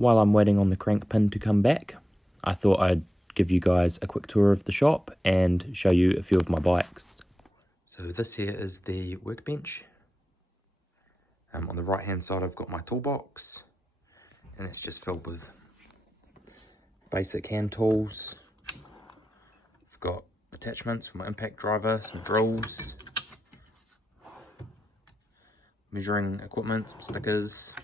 while I'm waiting on the crank pin to come back, I thought I'd give you guys a quick tour of the shop and show you a few of my bikes. So this here is the Workbench. On the right hand side I've got my toolbox, and it's just filled with basic hand tools. I've got attachments for my impact driver, some drills, measuring equipment, some stickers,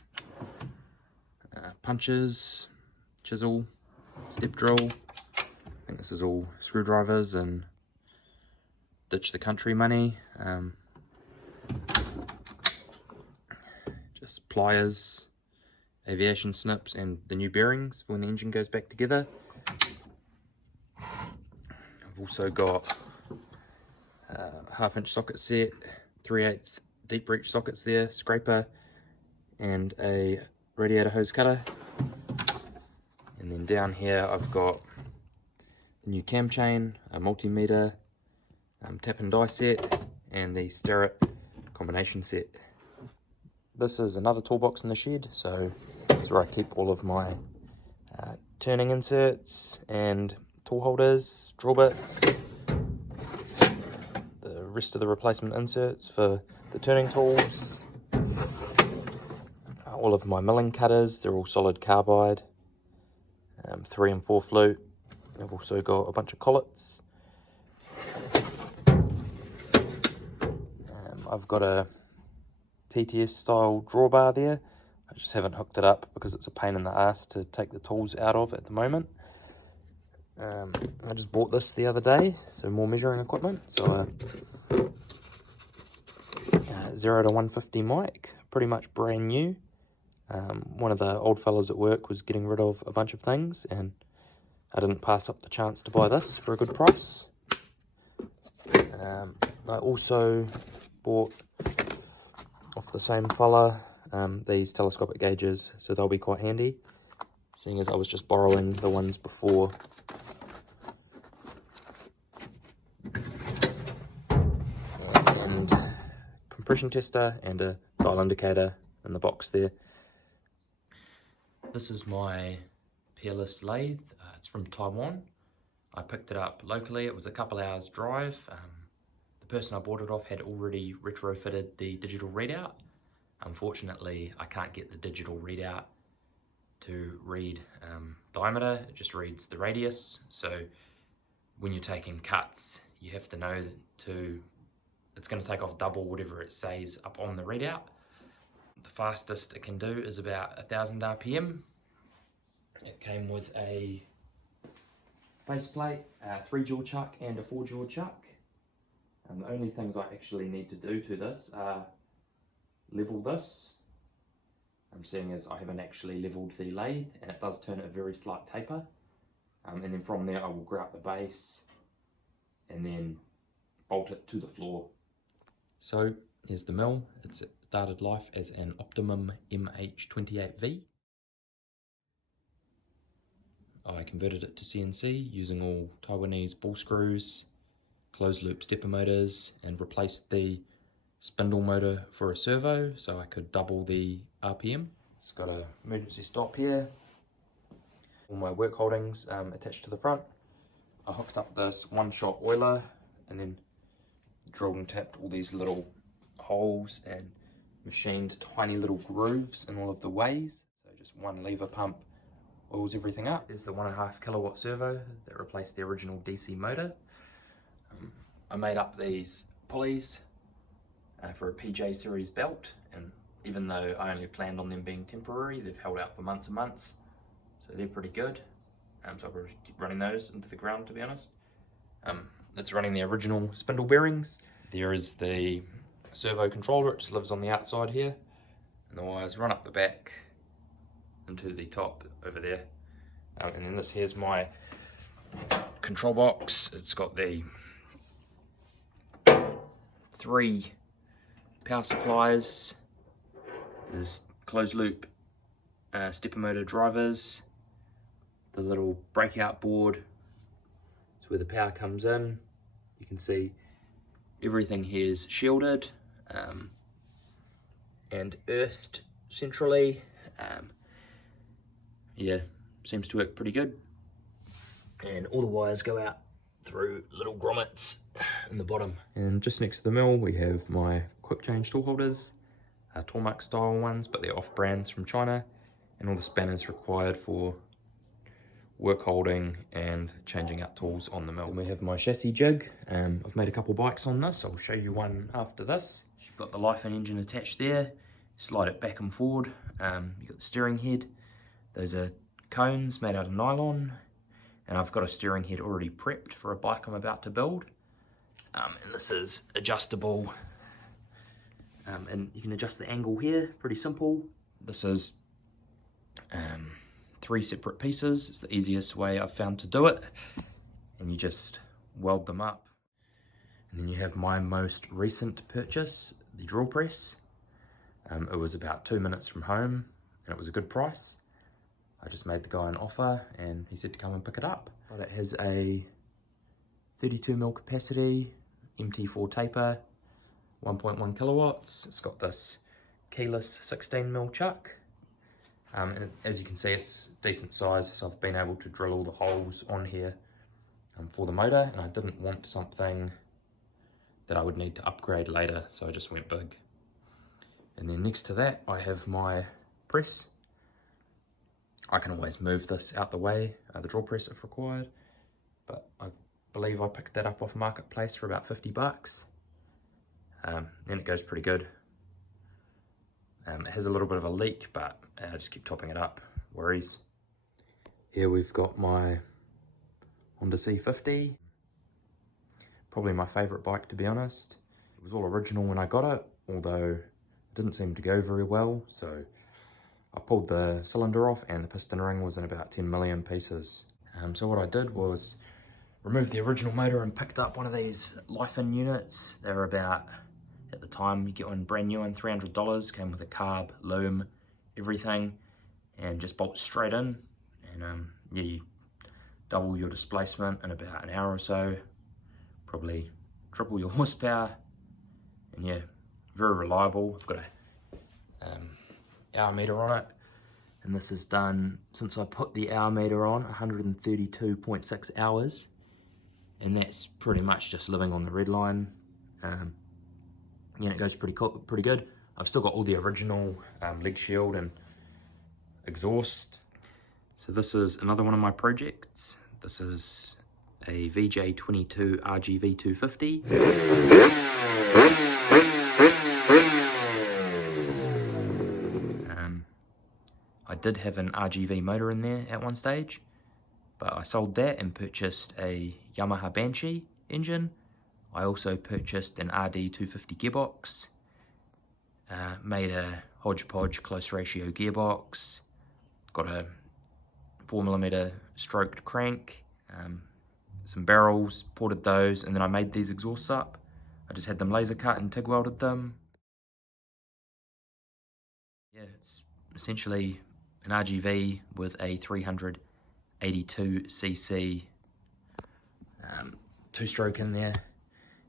punches, chisel, step drill. I think this is all screwdrivers and ditch the country money. Just pliers, aviation snips, and the new bearings when the engine goes back together. I've also got a 1/2 inch socket set, 3/8 deep reach sockets there, scraper, and a radiator hose cutter. And then down here I've got the new cam chain, a multimeter, tap and die set, and the Starrett combination set. This is another toolbox in the shed, so that's where I keep all of my turning inserts and tool holders, drill bits, the rest of the replacement inserts for the turning tools, all of my milling cutters. They're all solid carbide, 3 and 4 flute. I've also got a bunch of collets. I've got a TTS style drawbar there. I just haven't hooked it up because it's a pain in the ass to take the tools out of at the moment. I just bought this the other day, so more measuring equipment. So 0 to 150 mic, pretty much brand new. One of the old fellas at work was getting rid of a bunch of things, and I didn't pass up the chance to buy this for a good price. I also bought off the same fella these telescopic gauges, so they'll be quite handy, seeing as I was just borrowing the ones before. And compression tester and a dial indicator in the box there. This is my Peerless lathe. It's from Taiwan. I picked it up locally. It was a couple hours drive. The person I bought it off had already retrofitted the digital readout. Unfortunately, I can't get the digital readout to read diameter. It just reads the radius. So when you're taking cuts, you have to know it's going to take off double whatever it says up on the readout. The fastest it can do is about 1000 RPM. It came with a faceplate, a 3-jaw chuck and a 4-jaw chuck. And the only things I actually need to do to this are level this. I'm seeing as I haven't actually leveled the lathe, and it does turn at a very slight taper. And then from there I will grout the base and then bolt it to the floor. So here's the mill. It's started life as an Optimum MH28V. I converted it to CNC using all Taiwanese ball screws, closed loop stepper motors, and replaced the spindle motor for a servo so I could double the RPM. It's got an emergency stop here. All my work holdings attached to the front. I hooked up this one-shot oiler and then drilled and tapped all these little holes and machined tiny little grooves in all of the ways. So just one lever pump oils everything up. There's the 1.5 kilowatt servo that replaced the original DC motor. I made up these pulleys for a PJ series belt, and even though I only planned on them being temporary, they've held out for months and months, so they're pretty good. So I'll probably keep running those into the ground, to be honest. It's running the original spindle bearings. There is the servo controller. It just lives on the outside here, and the wires run up the back into the top over there. And then this here's my control box. It's got the 3 power supplies. There's closed loop stepper motor drivers, the little breakout board. It's where the power comes in. You can see everything here is shielded and earthed centrally. yeah, seems to work pretty good. And all the wires go out through little grommets in the bottom. And just next to the mill we have my quick change tool holders, Tormach style ones, but they're off brands from China, and all the spanners required for work holding and changing out tools on the mill. And we have my chassis jig. I've made a couple bikes on this. I'll show you one after this. You've got the Lathe engine attached there. Slide it back and forward. You've got the steering head. Those are cones made out of nylon. And I've got a steering head already prepped for a bike I'm about to build. And this is adjustable. And you can adjust the angle here, pretty simple. This is 3 separate pieces. It's the easiest way I've found to do it. And you just weld them up. And then you have my most recent purchase, the drill press. It was about 2 minutes from home and it was a good price. I just made the guy an offer and he said to come and pick it up. But it has a 32mm capacity, MT4 taper, 1.1 kilowatts. It's got this keyless 16mm chuck. And as you can see, it's decent size, so I've been able to drill all the holes on here for the motor, and I didn't want something that I would need to upgrade later, so I just went big. And then next to that, I have my press. I can always move this out the way, the drill press if required, but I believe I picked that up off Marketplace for about 50 bucks. And it goes pretty good. It has a little bit of a leak, but I just keep topping it up, worries. Here we've got my Honda C50. Probably my favourite bike, to be honest. It was all original when I got it, although it didn't seem to go very well, so I pulled the cylinder off and the piston ring was in about 10 million pieces. So what I did was remove the original motor and picked up one of these Lathe units. They were about, at the time, you get one brand new one, $300, came with a carb, loom, everything, and just bolt straight in. And yeah, you double your displacement in about an hour or so, probably triple your horsepower, and yeah, very reliable. I've got a hour meter on it, and this is done, since I put the hour meter on, 132.6 hours, and that's pretty much just living on the red line. Yeah, it goes pretty good. I've still got all the original leg shield and exhaust. So this is another one of my projects. This is a VJ22 RGV 250. I did have an RGV motor in there at one stage, but I sold that and purchased a Yamaha Banshee engine. I also purchased an RD 250 gearbox, made a hodgepodge close ratio gearbox, got a 4mm stroked crank, some barrels, ported those, and then I made these exhausts up. I just had them laser cut and TIG welded them. Yeah, it's essentially an RGV with a 382cc two-stroke in there,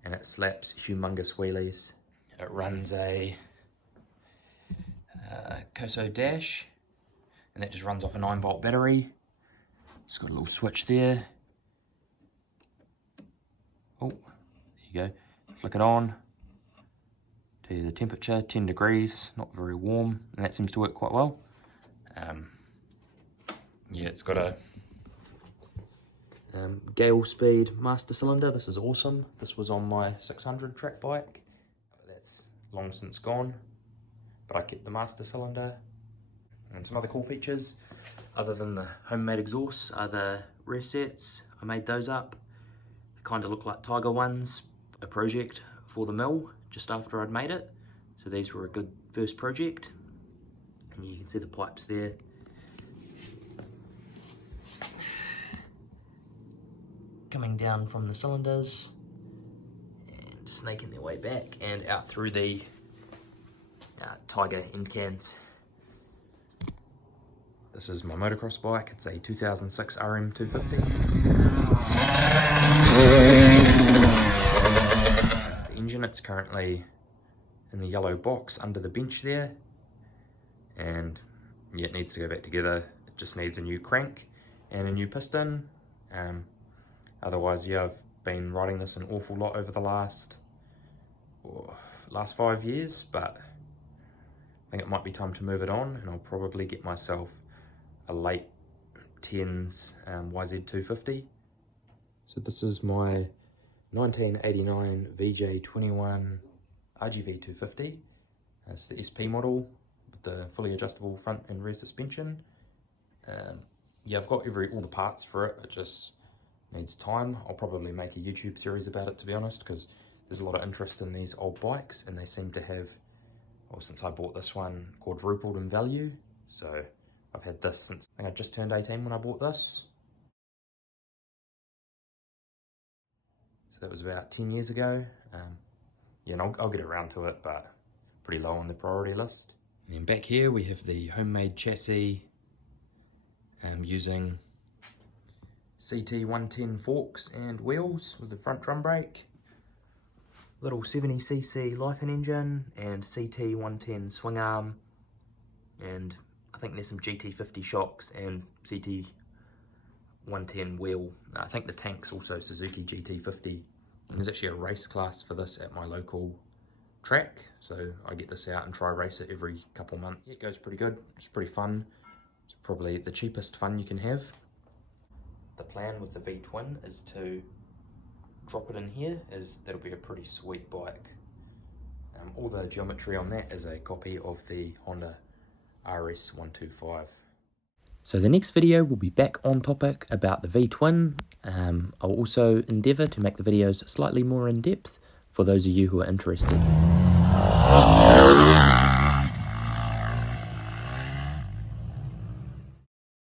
and it slaps humongous wheelies. It runs a Koso dash, and that just runs off a 9-volt battery. It's got a little switch there. Oh, there you go. Flick it on. Tell you the temperature, 10 degrees, not very warm, and that seems to work quite well. Yeah, it's got a Gale Speed master cylinder. This is awesome. This was on my 600 track bike. That's long since gone, but I kept the master cylinder. And some other cool features, other than the homemade exhausts, are the rear sets. I made those up. They kind of look like Tiger ones, a project for the mill just after I'd made it. So these were a good first project. And you can see the pipes there. Coming down from the cylinders and snaking their way back and out through the Tiger end cans. This is my motocross bike. It's a 2006 RM250. The engine, it's currently in the yellow box under the bench there, and yeah, it needs to go back together. just needs a new crank and a new piston. Otherwise, yeah, I've been riding this an awful lot over the last 5 years, but I think it might be time to move it on, and I'll probably get myself a late 10s YZ250. So this is my 1989 VJ21 RGV 250. It's the SP model with the fully adjustable front and rear suspension. Yeah, I've got all the parts for it. It just needs time. I'll probably make a YouTube series about it, to be honest, because there's a lot of interest in these old bikes, and they seem to have, well, since I bought this one, quadrupled in value. So I've had this since, I think I just turned 18 when I bought this. So that was about 10 years ago. Yeah, and I'll get around to it, but pretty low on the priority list. And then back here we have the homemade chassis, using CT110 forks and wheels with the front drum brake. Little 70cc Lathe engine and CT110 swing arm, and I think there's some GT50 shocks and CT110 wheel. I think the tank's also Suzuki GT50. And there's actually a race class for this at my local track, so I get this out and try race it every couple months. It goes pretty good, it's pretty fun. It's probably the cheapest fun you can have. The plan with the V-twin is to drop it in here, as that'll be a pretty sweet bike. All the geometry on that is a copy of the Honda RS125. So the next video will be back on topic about the V-twin. I'll also endeavour to make the videos slightly more in depth for those of you who are interested.